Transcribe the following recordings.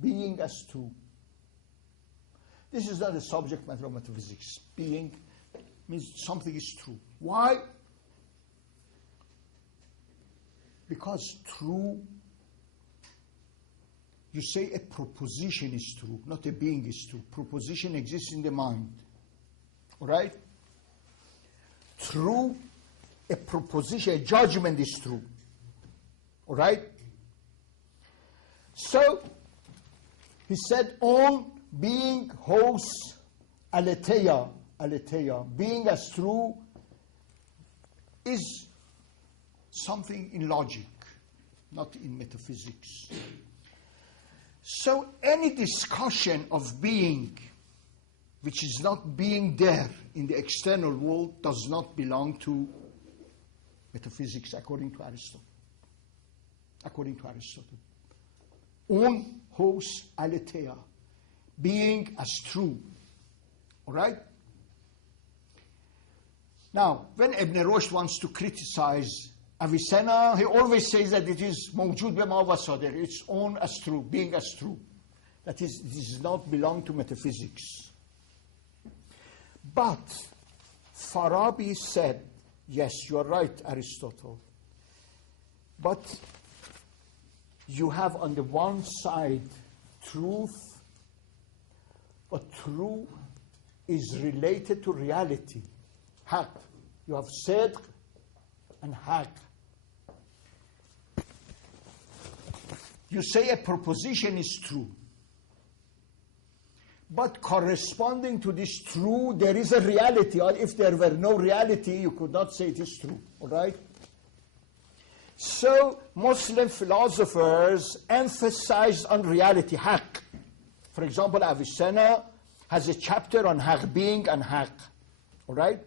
being as true. This is not a subject matter of metaphysics. Being means something is true. Why? Because true, you say a proposition is true, not a being is true. Proposition exists in the mind. All right? True, a proposition, a judgment is true. All right? So, he said, on being hos aletheia, being as true is something in logic, not in metaphysics. So any discussion of being which is not being there in the external world does not belong to metaphysics according to Aristotle. According to Aristotle. On hos aletheia, being as true. All right? Now, when Ibn Rushd wants to criticize Avicenna, he always says that it is mawjud bima wa sadir, it's own as true, being as true. That is, it does not belong to metaphysics. But Farabi said, yes, you are right, Aristotle. But you have on the one side truth, but truth is related to reality. Haq. You have sidq and haq. You say a proposition is true. But corresponding to this true, there is a reality. Or if there were no reality, you could not say it is true. All right? So, Muslim philosophers emphasized on reality, haq. For example, Avicenna has a chapter on haq, being and haq. All right?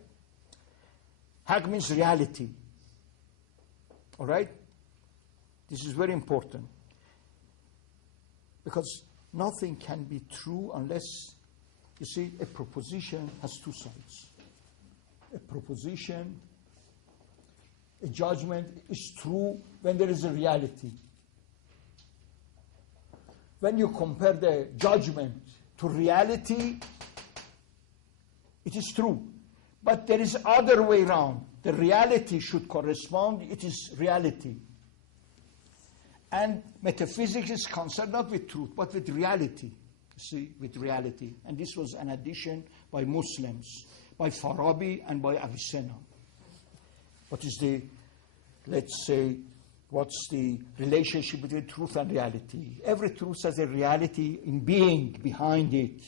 Haq means reality. All right? This is very important. Because nothing can be true unless, you see, a proposition has two sides. A proposition, a judgment is true when there is a reality. When you compare the judgment to reality, it is true. But there is other way around. The reality should correspond, it is reality. And metaphysics is concerned not with truth, but with reality. See, with reality. And this was an addition by Muslims, by Farabi and by Avicenna. What is the, let's say, what's the relationship between truth and reality? Every truth has a reality in being behind it.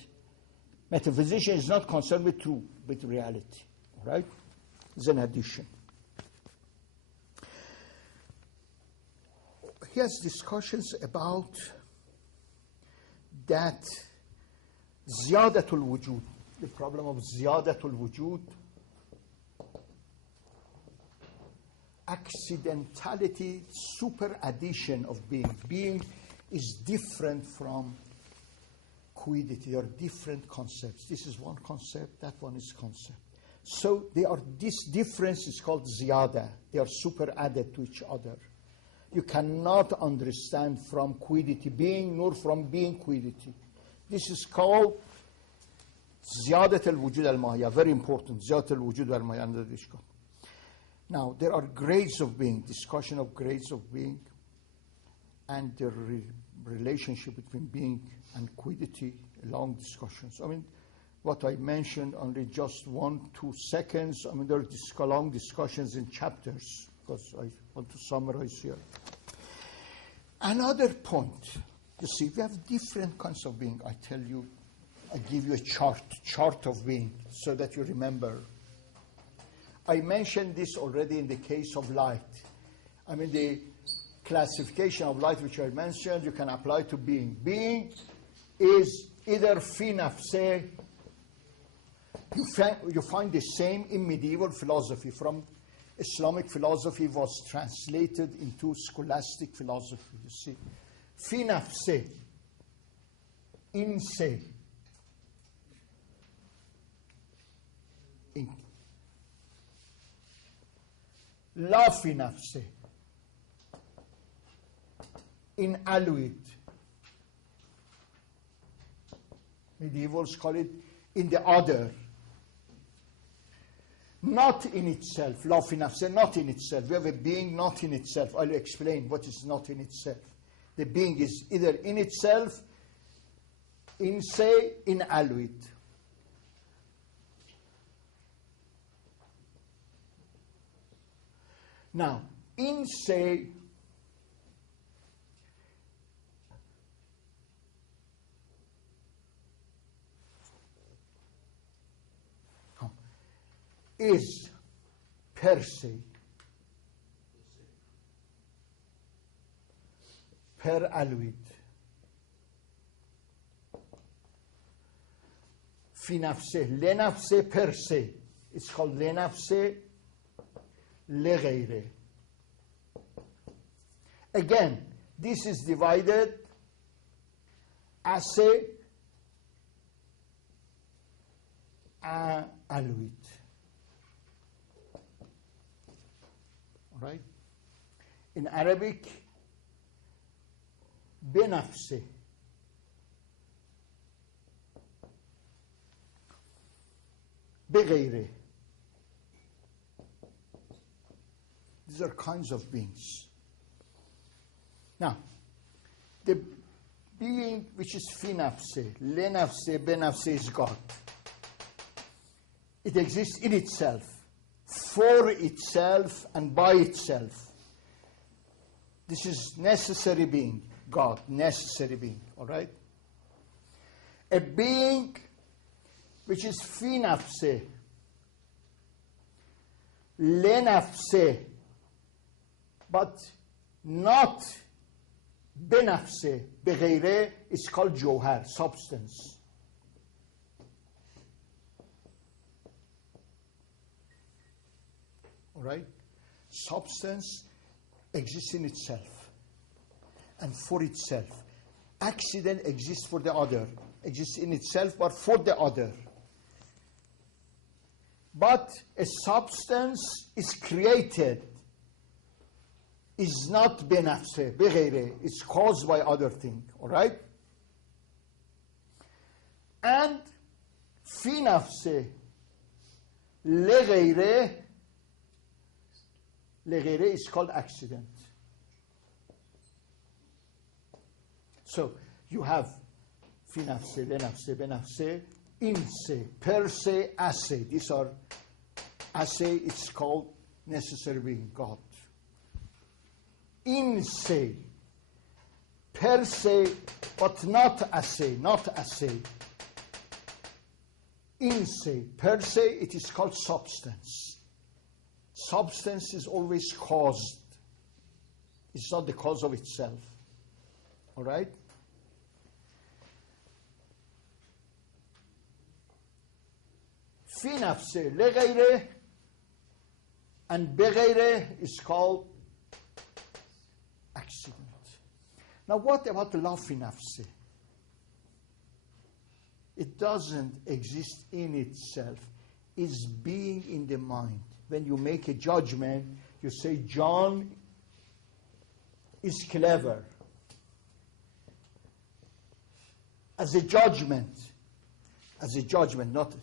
Metaphysician is not concerned with truth, with reality. All right? It's an addition. He has discussions about that ziyadatul wujud, the problem of ziyadatul wujud, accidentality, super addition of being. Being is different from quiddity. They are different concepts. This is one concept, that one is concept. So they are, this difference is called ziyada. They are super added to each other. You cannot understand from quiddity being nor from being quiddity. This is called ziyadat al-wujud al-mahiyya. Very important. Ziyadat al-wujud al-mahiyya under this. Now, there are grades of being, discussion of grades of being, and the relationship between being and quiddity, long discussions. I mean, what I mentioned only just 1-2 seconds. I mean, there are long discussions in chapters, because I want to summarize here. Another point, you see, we have different kinds of being. I tell you, I give you a chart of being, so that you remember. I mentioned this already in the case of light. I mean, the classification of light which I mentioned, you can apply to being. Being is either fi nafseh. You find the same in medieval philosophy. From Islamic philosophy was translated into scholastic philosophy. You see, fi nafseh, in se, la fi nafseh, in aluit, Medievals call it in the other. Not in itself. La fi nafse, not in itself. We have a being not in itself. I'll explain what is not in itself. The being is either in itself, in se, in aluit. Now, in se is per se, per aluit, fi nafse, le nafse per se. It's called le nafse, le ghaire. Again, this is divided ase, aluit. Right? In Arabic, benafse. Beghayre. These are kinds of beings. Now, the being which is fi nafse, le nafse, benafse is God. It exists in itself, for itself and by itself. This is necessary being, God, necessary being, all right? A being which is fi nafse, le nafse, but not benafse, beghayre, is called jawhar, substance. All right? Substance exists in itself and for itself. Accident exists for the other, exists in itself but for the other. But a substance is created, is not benafse, beghayre, it's caused by other thing, all right? And fi nafse, le ghayre, leghere is called accident. So you have fi nafse, le nafse, benafse, in se, per se, ase. These are ase, it's called necessary being, God. In se, per se, but not ase, not ase. In se, per se, it is called substance. Substance is always caused. It's not the cause of itself. All right? Fi nafse le ghayre and beghayre is called accident. Now what about la fi nafse? It doesn't exist in itself. It's being in the mind. When you make a judgment, you say, John is clever. As a judgment, not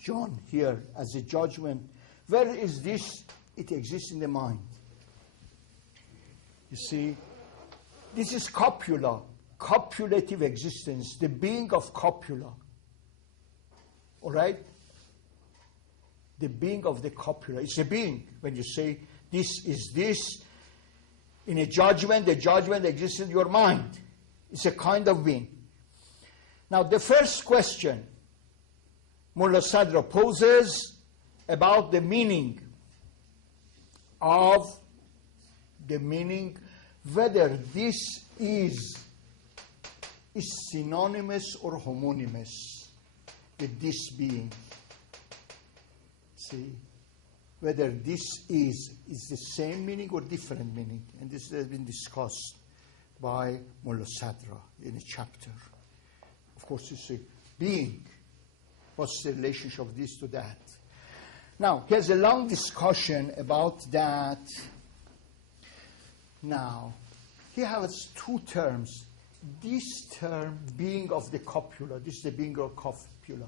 John here, as a judgment. Where is this? It exists in the mind. You see, this is copula, copulative existence, the being of copula. All right? The being of the copula. It's a being. When you say this is this, in a judgment, the judgment exists in your mind. It's a kind of being. Now, the first question Mullah Sadra poses about the meaning, whether this is synonymous or homonymous with this being. See, whether this is the same meaning or different meaning. And this has been discussed by Mullah Sadra in a chapter. Of course, it's a being. What's the relationship of this to that? Now, he has a long discussion about that. Now, he has two terms, This term, being of the copula, this is the being of copula,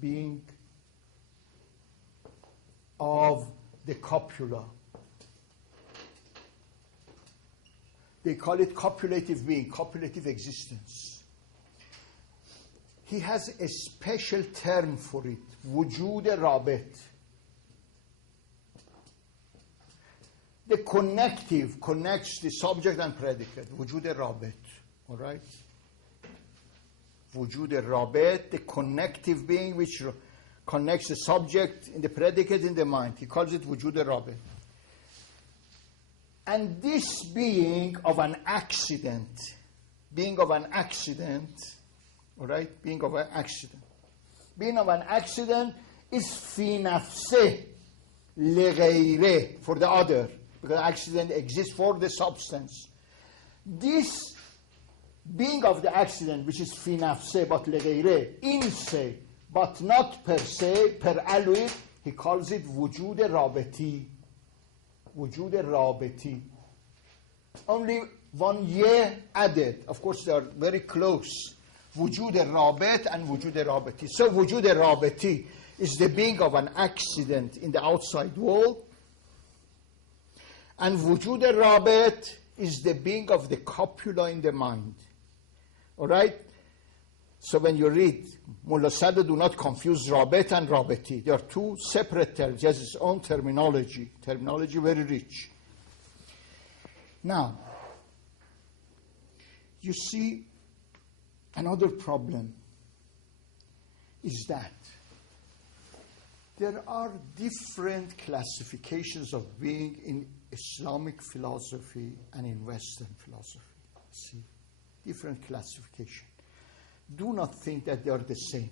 being of the copula. They call it copulative being, copulative existence. He has a special term for it, wujud rabit. The connective connects the subject and predicate, wujud rabit. All right? Wujud rabit, the connective being which connects the subject in the predicate in the mind. He calls it wujud rabit. And this being of an accident, all right, being of an accident is fi nafseh leghayre, for the other, because accident exists for the substance. This being of the accident, which is fi nafseh but leghayre, in se, but not per se, per alui, he calls it wujud rabiti. Wujud rabiti. Only one year added. Of course, they are very close. Wujud rabit and wujud rabiti. So wujud rabiti is the being of an accident in the outside world. And wujud rabit is the being of the copula in the mind. All right? So when you read Mullah Sadr, do not confuse rabit and rabiti. They are two separate terms. He has his own terminology. Terminology very rich. Now, you see, another problem is that there are different classifications of being in Islamic philosophy and in Western philosophy. See, different classification. Do not think that they are the same.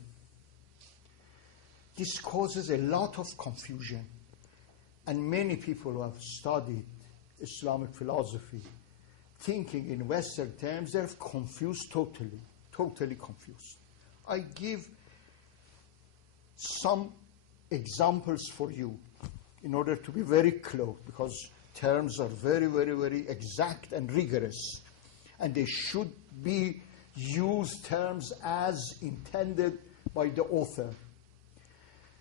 This causes a lot of confusion. And many people who have studied Islamic philosophy, thinking in Western terms, they're confused totally confused. I give some examples for you in order to be very close, because terms are very, very, very exact and rigorous, and they should be used terms as intended by the author.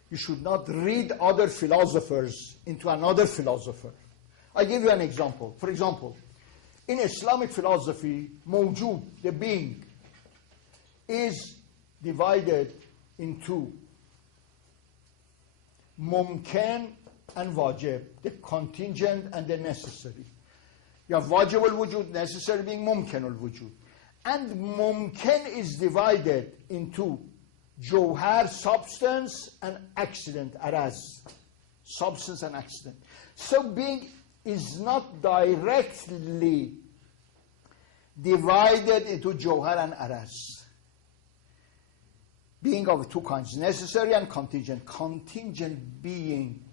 You should not read other philosophers into another philosopher. I give you an example. For example, in Islamic philosophy, mawjud, the being, is divided into mumkin and wajib, the contingent and the necessary. You have wajib al-wujud, necessary being mumkin al-wujud. And mumkin is divided into jawhar, substance, and accident, araz. Substance and accident. So being is not directly divided into jawhar and araz. Being of two kinds, necessary and contingent. Contingent being.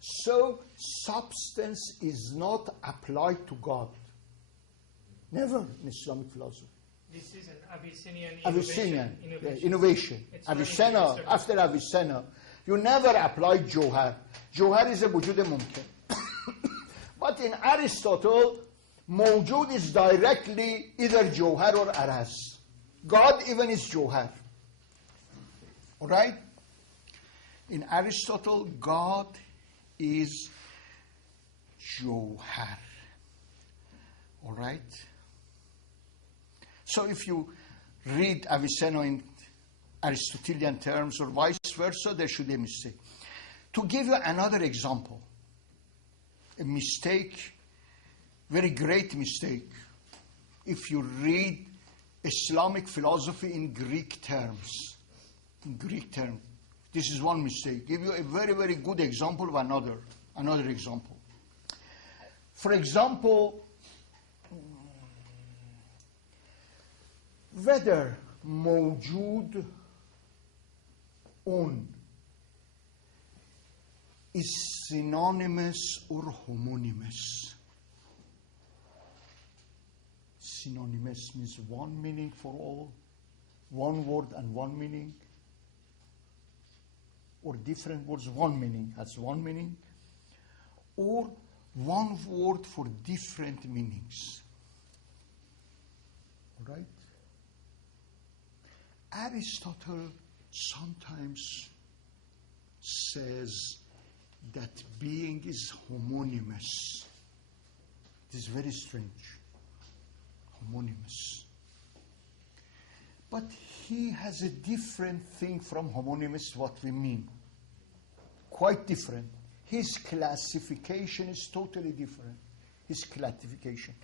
So substance is not applied to God. Never in Islamic philosophy. This is an Abyssinian innovation. Avicenna, after Avicenna, you never apply Johar. Johar is a wujud mumkin. But in Aristotle, mawjud is directly either Johar or Araz. God even is Johar. All right? In Aristotle, God is Johar. All right? So if you read Avicenna in Aristotelian terms or vice versa, there should be a mistake. To give you another example, a mistake, very great mistake, if you read Islamic philosophy in Greek terms. In Greek terms. This is one mistake. Give you a very, very good example of another example. For example, whether mawjud un is synonymous or homonymous. Synonymous means one meaning for all, one word and one meaning, or different words, one meaning has one meaning, or one word for different meanings. All right? Aristotle sometimes says that being is homonymous. It is very strange. Homonymous. But he has a different thing from homonymous, what we mean. Quite different. His classification is totally different. His classification.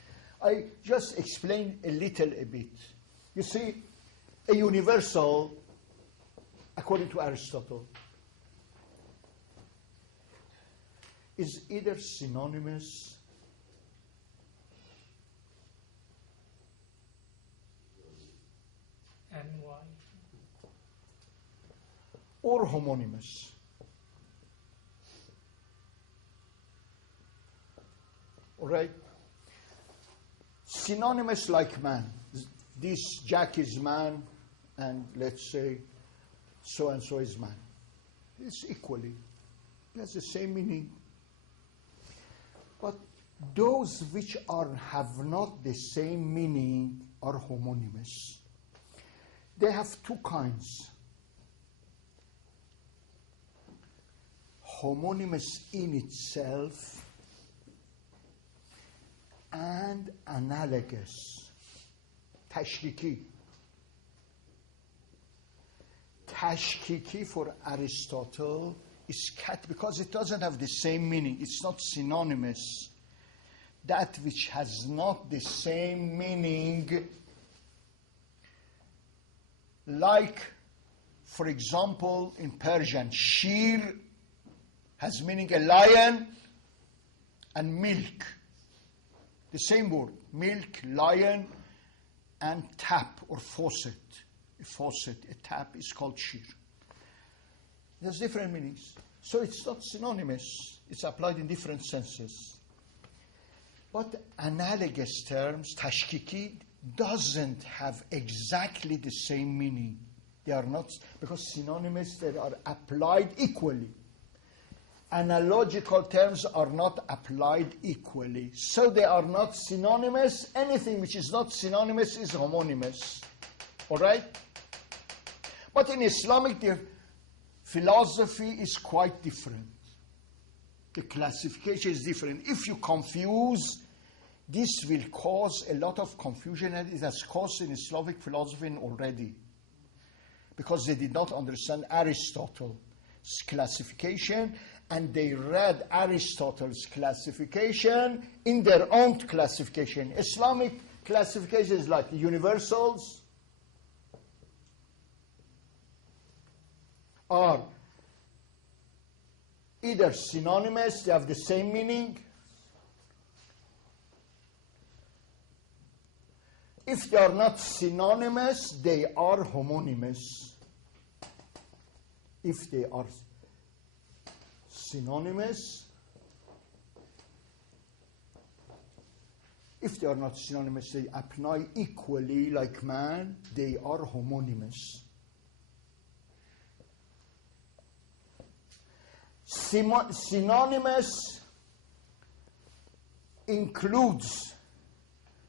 I just explain a little a bit. You see, a universal, according to Aristotle, is either synonymous and why? or homonymous. All right? Synonymous like man. This Jack is man, and let's say so-and-so is man. It's equally. It has the same meaning. But those which have not the same meaning are homonymous. They have two kinds. Homonymous in itself and analogous. Tashkiki. Tashkiki for Aristotle is because it doesn't have the same meaning. It's not synonymous. That which has not the same meaning, like, for example, in Persian, shir has meaning a lion and milk. The same word, milk, lion, and tap or faucet. A faucet, a tap is called shir. There's different meanings. So it's not synonymous. It's applied in different senses. But analogous terms, tashkiki, doesn't have exactly the same meaning. They are not, because synonymous, they are applied equally. Analogical terms are not applied equally. So they are not synonymous. Anything which is not synonymous is homonymous. All right? But in Islamic, the philosophy is quite different. The classification is different. If you confuse, this will cause a lot of confusion, and it has caused in Islamic philosophy already. Because they did not understand Aristotle's classification, and they read Aristotle's classification in their own classification. Islamic classification is like universals are either synonymous, they have the same meaning. If they are not synonymous, they are homonymous. If they are synonymous, if they are not synonymous, they apply equally like man, they are homonymous. Synonymous includes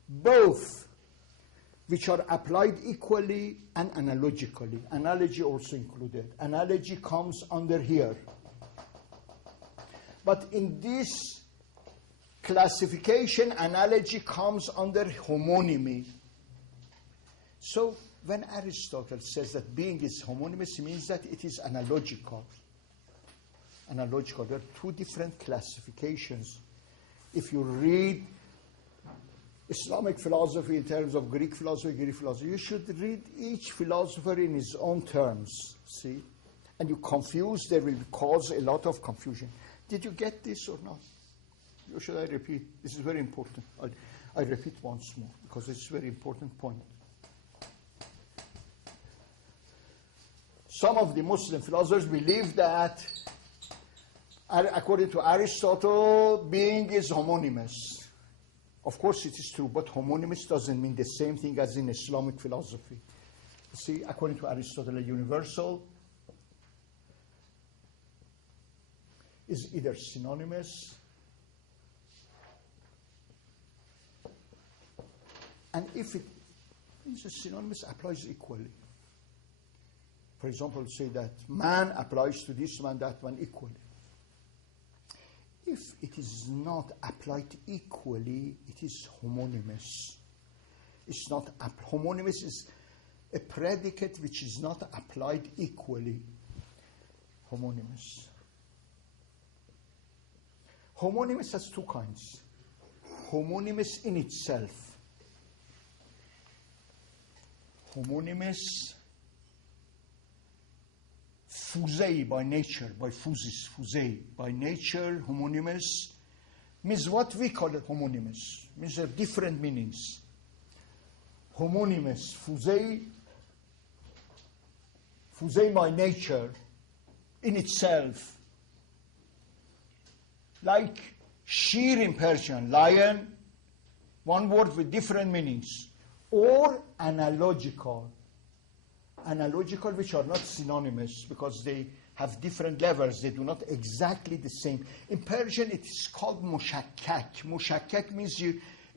both which are applied equally and analogically. Analogy also included. Analogy comes under here. But in this classification, analogy comes under homonymy. So when Aristotle says that being is homonymous, it means that it is analogical. Analogical. There are two different classifications. If you read Islamic philosophy in terms of Greek philosophy, you should read each philosopher in his own terms, see? And you confuse, there will cause a lot of confusion. Did you get this or not? Or should I repeat? This is very important. I repeat once more, because it's a very important point. Some of the Muslim philosophers believe that, according to Aristotle, being is homonymous. Of course it is true, but homonymous doesn't mean the same thing as in Islamic philosophy. See, according to Aristotle, a universal is either synonymous, and if it is synonymous, applies equally. For example, say that man applies to this one, that one equally. If it is not applied equally, it is homonymous. It's not homonymous is a predicate which is not applied equally. Homonymous. Homonymous has two kinds. Homonymous in itself. Homonymous fuzei by nature, by physis, fuzei. By nature, homonymous means what we call it homonymous. Means there are different meanings. Homonymous, fuzei by nature, in itself. Like shir in Persian, lion, one word with different meanings. Or analogical. Analogical, which are not synonymous because they have different levels. They do not exactly the same. In Persian, it is called mushakkak. Mushakkak means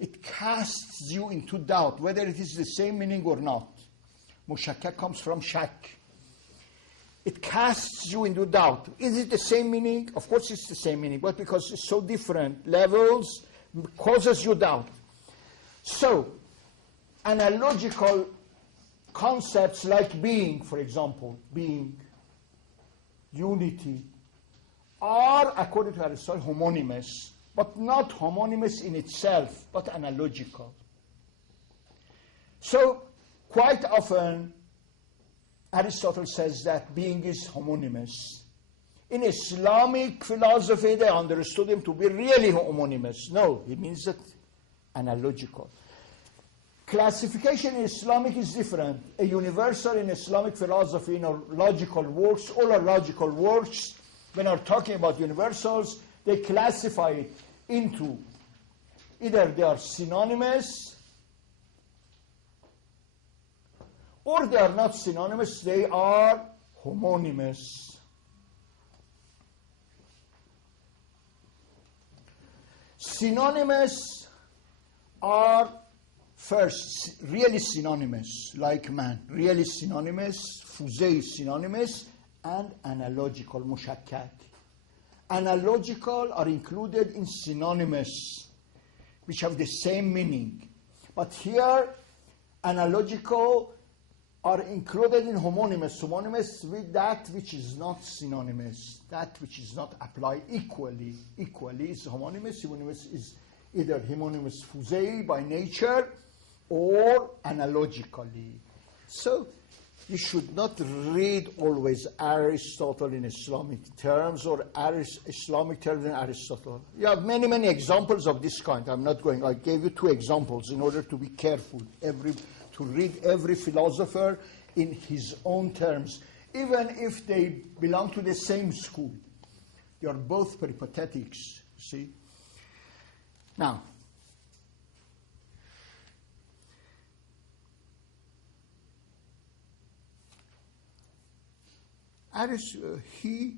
it casts you into doubt whether it is the same meaning or not. Mushakkak comes from shak. It casts you into doubt. Is it the same meaning? Of course it's the same meaning, but because it's so different levels, causes you doubt. So, analogical concepts like being, for example, being, unity, are, according to Aristotle, homonymous, but not homonymous in itself, but analogical. So, quite often, Aristotle says that being is homonymous. In Islamic philosophy, they understood him to be really homonymous. No, it means that analogical. Classification in Islamic is different. A universal in Islamic philosophy, in our logical works, all our logical works, when are talking about universals, they classify it into either they are synonymous or they are not synonymous, they are homonymous. Synonymous are first really synonymous, like man, really synonymous, fuzei synonymous, and analogical, mushakkak. Analogical are included in synonymous, which have the same meaning. But here, analogical are included in homonymous. Homonymous with that which is not synonymous, that which is not applied equally. Equally is homonymous. Homonymous is either homonymous fuzei by nature or analogically. So you should not read always Aristotle in Islamic terms or Islamic terms in Aristotle. You have many, many examples of this kind. I'm not going, I gave you 2 examples in order to be careful, to read every philosopher in his own terms, even if they belong to the same school. They are both peripatetics, see? Now, he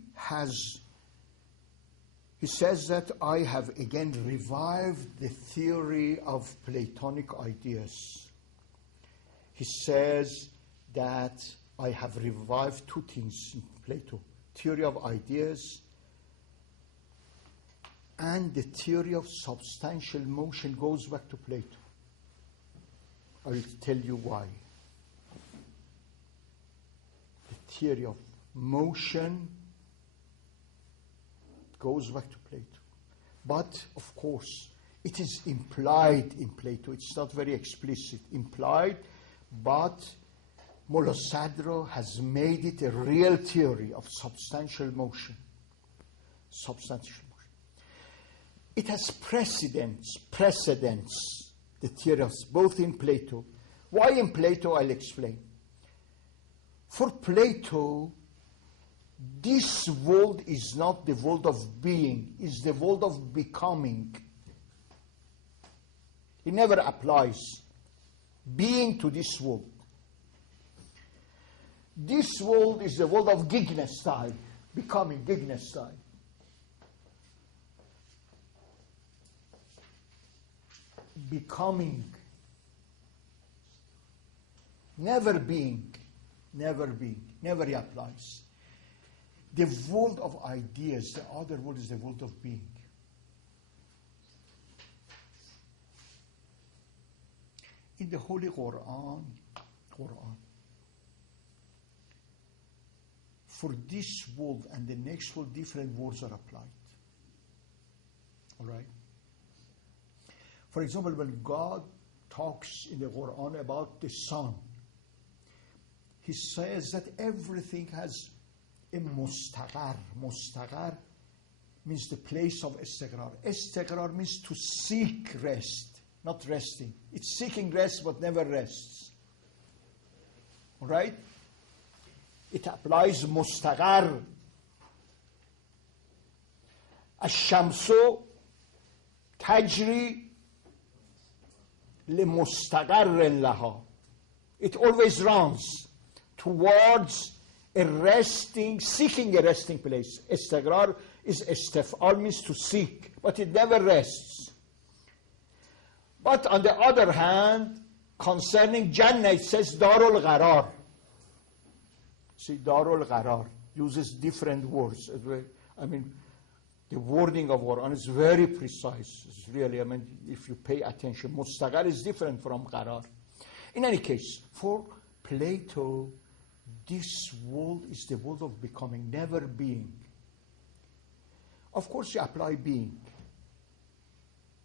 says that I have again revived the theory of Platonic ideas. He says that I have revived 2 things in Plato: theory of ideas and the theory of substantial motion goes back to Plato. I will tell you why. The theory of motion goes back to Plato. But, of course, it is implied in Plato. It's not very explicit. Implied, but Molosadro has made it a real theory of substantial motion. Substantial motion. It has precedents, the theories, both in Plato. Why in Plato? I'll explain. For Plato, this world is not the world of being, it's the world of becoming. It never applies being to this world. This world is the world of Gegenstyle, becoming, Gegenstyle. Becoming. Never being. never being, never applies. The world of ideas, the other world is the world of being. In the Holy Quran, for this world and the next world, different words are applied. All right? For example, when God talks in the Quran about the sun, He says that everything has a mustaqar. Mustaqar means the place of istiqrar. Istiqrar means to seek rest, not resting. It's seeking rest but never rests. All right? It applies mustaqar. الشمس تجري لمستقر لها. It always runs towards a resting, seeking a resting place. Istiqrar is istif'al, means to seek, but it never rests. But on the other hand, concerning Jannah, it says Darul Qarar. See, Darul Qarar uses different words. I mean, the wording of Quran is very precise. It's really, I mean, if you pay attention, Mustaqar is different from Qarar. In any case, for Plato, this world is the world of becoming, never being. Of course, you apply being.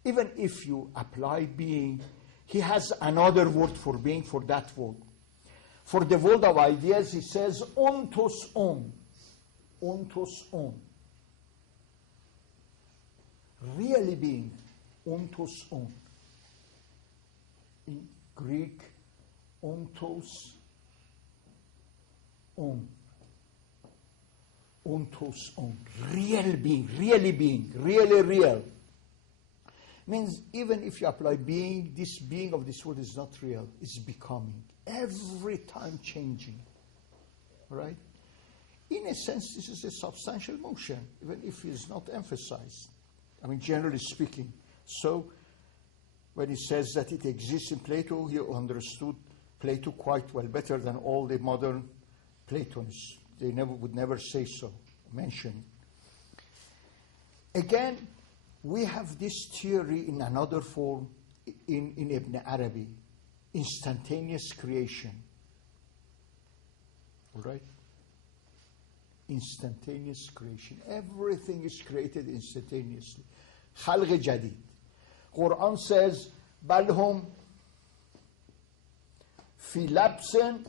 Even if you apply being, he has another word for being for that world. For the world of ideas, he says, ontos on. Ontos on. Really being, ontos on. In Greek, ontos on. Ontos on. Real being, really being, really real. Means even if you apply being, this being of this world is not real. It's becoming. Every time changing. Right? In a sense, this is a substantial motion, even if it is not emphasized. I mean, generally speaking. So, when he says that it exists in Plato, he understood Plato quite well, better than all the modern Platonists. They would never say so, mention it. Again, we have this theory in another form in Ibn Arabi, instantaneous creation. All right? Instantaneous creation. Everything is created instantaneously. Khalq jadid. Quran says, Balhum fi labsin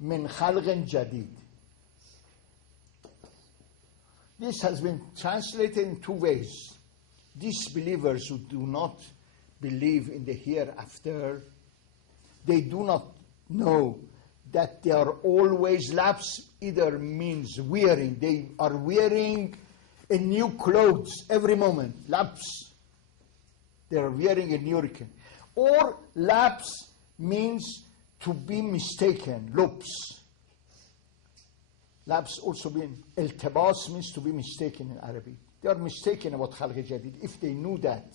min khalq jadid. This has been translated in two ways. Disbelievers who do not believe in the hereafter, they do not know that they are always lapse, either means wearing. They are wearing a new clothes every moment. Lapse. They are wearing a new record. Or lapse means to be mistaken. Loops. Lapse also means, iltibas means to be mistaken in Arabic. They are mistaken about Khalq Jadid. If they knew that,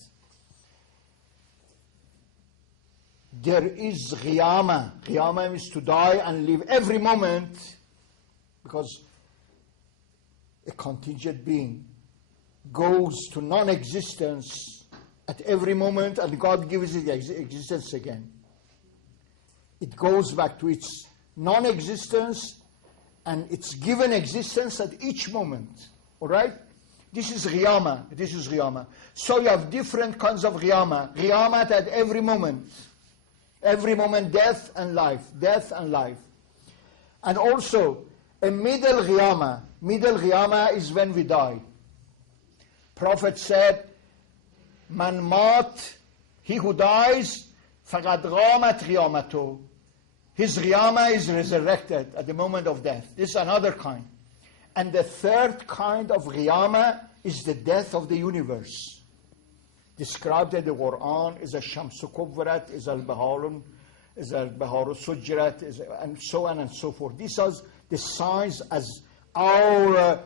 there is Qiyamah. Qiyamah means to die and live every moment, because a contingent being goes to non-existence at every moment, and God gives it existence again. It goes back to its non-existence, and it's given existence at each moment. All right? This is Qiyamah. This is Qiyamah. So you have different kinds of Qiyamah. Qiyamah at every moment. Every moment, death and life. Death and life. And also, a middle Qiyamah. Middle Qiyamah is when we die. Prophet said, Man mat, he who dies, faqad qamat qiyamatu. His Qiyamah is resurrected at the moment of death. This is another kind. And the third kind of Qiyamah is the death of the universe. Described in the Quran is a Shamsu Kubrat, is al-Baharun, is al-Baharu Sujrat, and so on and so forth. These are the signs. As our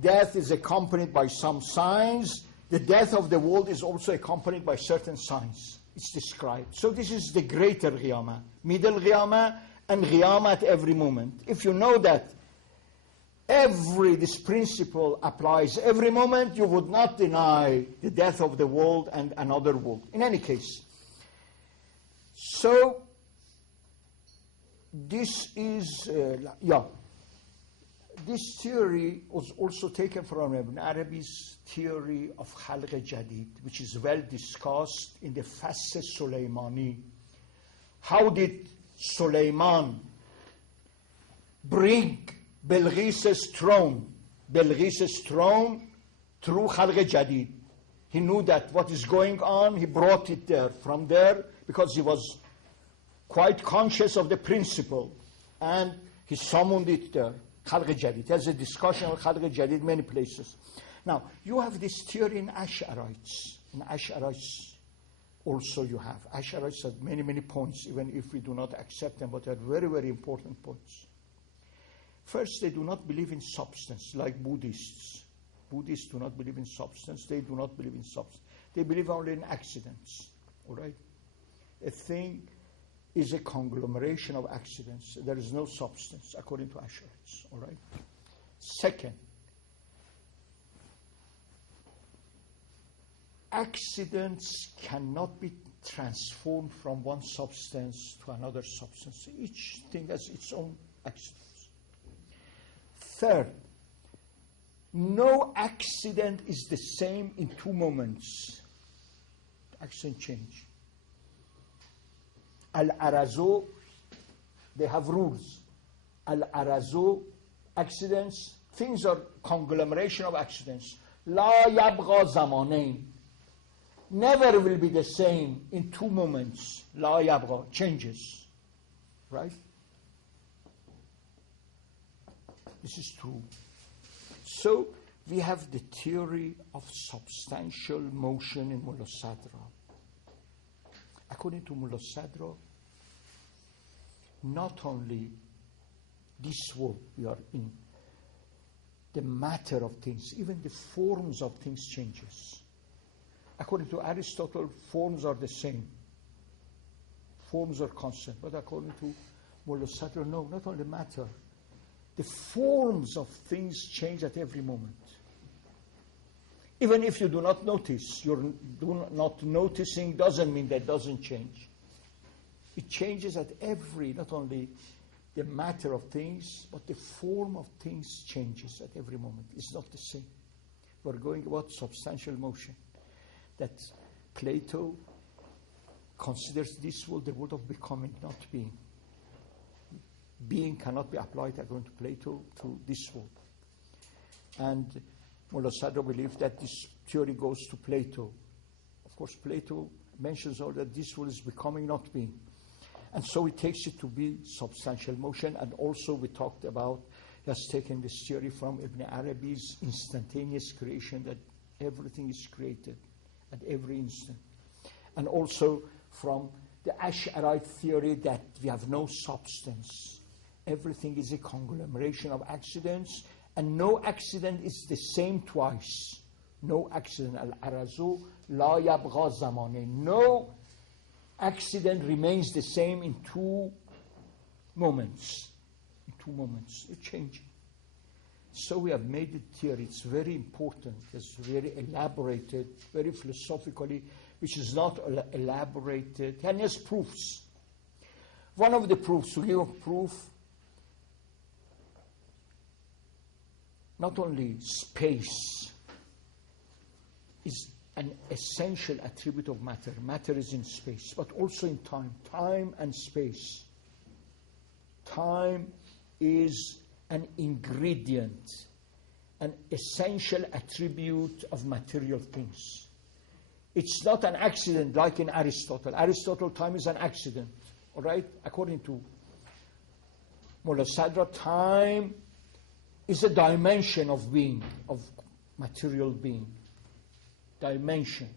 death is accompanied by some signs, the death of the world is also accompanied by certain signs. It's described. So this is the greater Qiyamah. Middle Qiyamah and qiyam at every moment. If you know that this principle applies every moment, you would not deny the death of the world and another world. In any case, so this is, this theory was also taken from Ibn Arabi's theory of Khalq Jadid, which is well discussed in the Fass Sulaymani. How did Sulaiman bring Bilqis's throne through Khalq Jadid? He knew that what is going on, he brought it there. From there, because he was quite conscious of the principle, and he summoned it there. Khalq Jadid. There's a discussion on Khalq Jadid many places. Now, you have this theory in Ash'arites. In Ash'arites also you have. Ash'arites have many, many points, even if we do not accept them, but they are very, very important points. First, they do not believe in substance, like Buddhists. Buddhists do not believe in substance. They do not believe in substance. They believe only in accidents. All right? A thing is a conglomeration of accidents. There is no substance, according to Ash'arites. All right? Second, accidents cannot be transformed from one substance to another substance. Each thing has its own accidents. Third, no accident is the same in 2 moments. Accident change. Al-Arazu, they have rules. Al-Arazu, accidents, things are conglomeration of accidents. La yabgha zamanain, never will be the same in 2 moments. La yabgha, changes. Right? This is true. So we have the theory of substantial motion in Mullah Sadra. According to Mullah Sadra, not only this world we are in, the matter of things, even the forms of things changes. According to Aristotle, forms are the same. Forms are constant. But according to Mullah Sadra, no, not only matter. The forms of things change at every moment. Even if you do not notice, not noticing doesn't mean that doesn't change. It changes at every, not only the matter of things, but the form of things changes at every moment. It's not the same. We're going about substantial motion. That Plato considers this world the world of becoming, not being. Being cannot be applied, according to Plato, to this world. And Mullah Sadra believes that this theory goes to Plato. Of course, Plato mentions all that this world is becoming, not being. And so he takes it to be substantial motion. And also we talked about, he has taken this theory from Ibn Arabi's instantaneous creation, that everything is created at every instant. And also from the Ash'arite theory that we have no substance. Everything is a conglomeration of accidents, and no accident is the same twice. No accident. Al-Arazu la yabgha zamane. No accident remains the same in 2 moments. In 2 moments. It changes. So we have made it theory. It's very important. It's very elaborated, very philosophically, which is not elaborated. And has proofs. One of the proofs, to give a proof, not only space is an essential attribute of matter. Matter is in space, but also in time. Time and space. Time is an ingredient, an essential attribute of material things. It's not an accident like in Aristotle. Aristotle, time is an accident. All right? According to Mullah Sadra, time is a dimension of being, of material being. Dimension.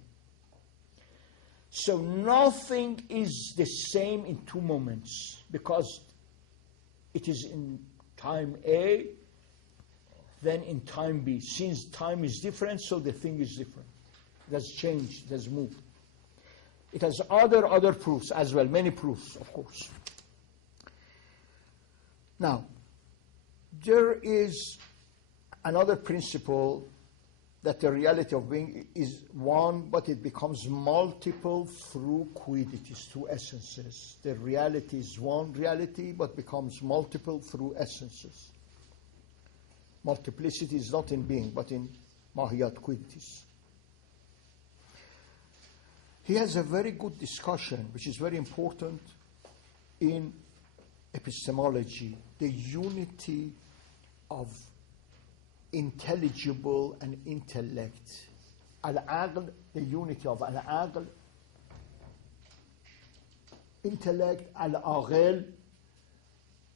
So nothing is the same in 2 moments, because it is in time A, then in time B. Since time is different, so the thing is different. It has changed, it has moved. It has other proofs as well, many proofs, of course. Now, there is another principle that the reality of being is one, but it becomes multiple through quidities, through essences. The reality is one reality, but becomes multiple through essences. Multiplicity is not in being, but in mahiyat, quidities. He has a very good discussion, which is very important in epistemology, the unity of intelligible and intellect. Al-aql, the unity of al-aql, intellect, al-aql,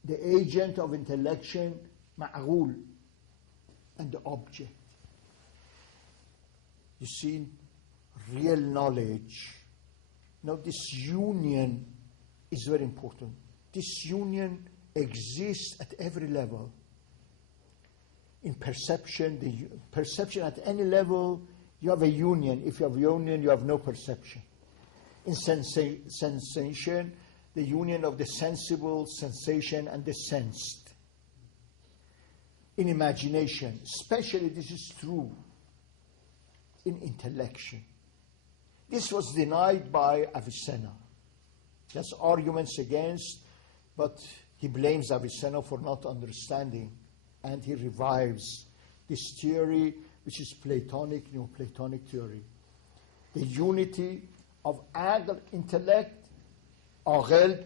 the agent of intellection, ma'qul, and the object. You see, real knowledge. Now, this union is very important. This union exists at every level. In perception, perception at any level, you have a union. If you have union, you have no perception. In sensation, the union of the sensible, sensation, and the sensed. In imagination, especially this is true in intellection. This was denied by Avicenna. There's arguments against, but he blames Avicenna for not understanding, and he revives this theory, which is Platonic, Neoplatonic theory. The unity of aql, intellect, aql,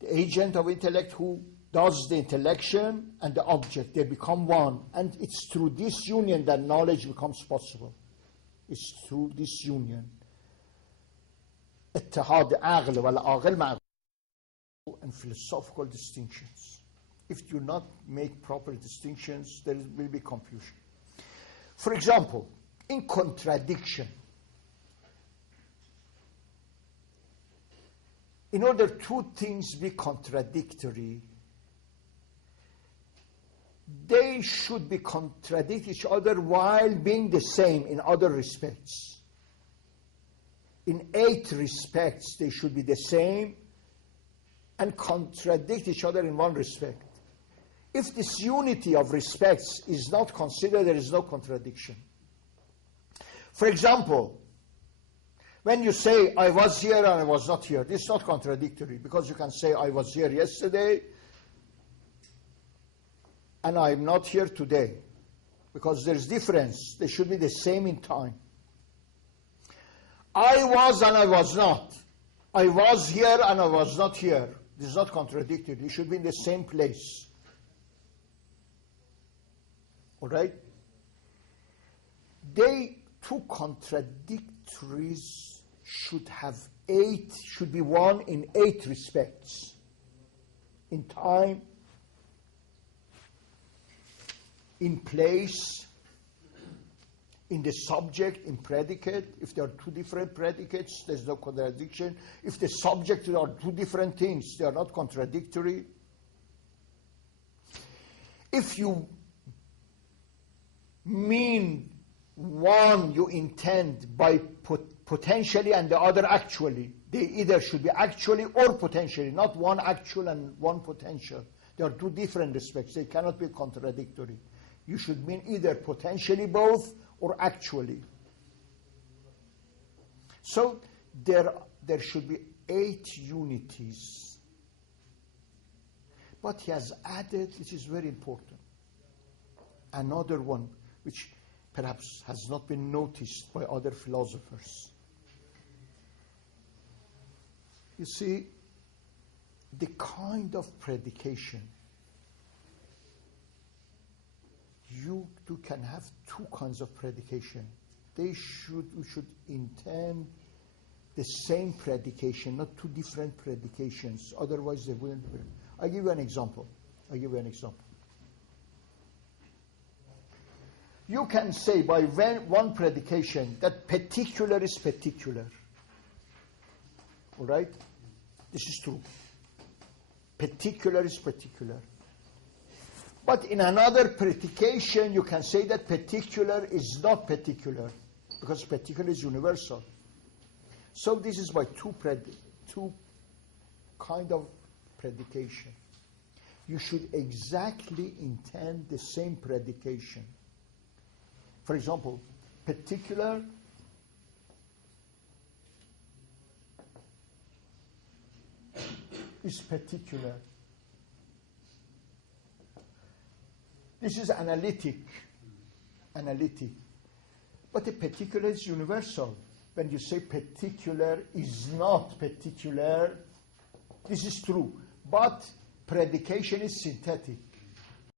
the agent of intellect who does the intellection, and the object. They become one. And it's through this union that knowledge becomes possible. It's through this union. اتحاد عقل والعاقل مع and philosophical distinctions. If you do not make proper distinctions, there will be confusion. For example, in contradiction, in order two things be contradictory, they should be contradict each other while being the same in other respects. In 8 respects, they should be the same and contradict each other in one respect. If this unity of respects is not considered, there is no contradiction. For example, when you say, I was here and I was not here, this is not contradictory, because you can say, I was here yesterday and I am not here today, because there's difference. They should be the same in time. I was and I was not. I was here and I was not here. This is not contradictory. It should be in the same place. All right? They, two contradictories should have 8, should be one in 8 respects. In time, in place, in the subject, in predicate. If there are 2 different predicates, there's no contradiction. If the subject are 2 different things, they are not contradictory. If you mean one, you intend by potentially and the other actually. They either should be actually or potentially, not one actual and one potential. There are 2 different respects. They cannot be contradictory. You should mean either potentially both or actually. So there should be 8 unities. But he has added, which is very important, another one which perhaps has not been noticed by other philosophers. You see, the kind of predication, you can have 2 kinds of predication. We should intend the same predication, not 2 different predications. Otherwise, they wouldn't work. I'll give you an example. You can say by one predication that particular is particular. All right? This is true. Particular is particular. But in another predication, you can say that particular is not particular, because particular is universal. So this is by two kind of predication. you should exactly intend the same predication. For example, particular is particular. This is analytic. But a particular is universal. When you say particular is not particular, this is true. But predication is synthetic.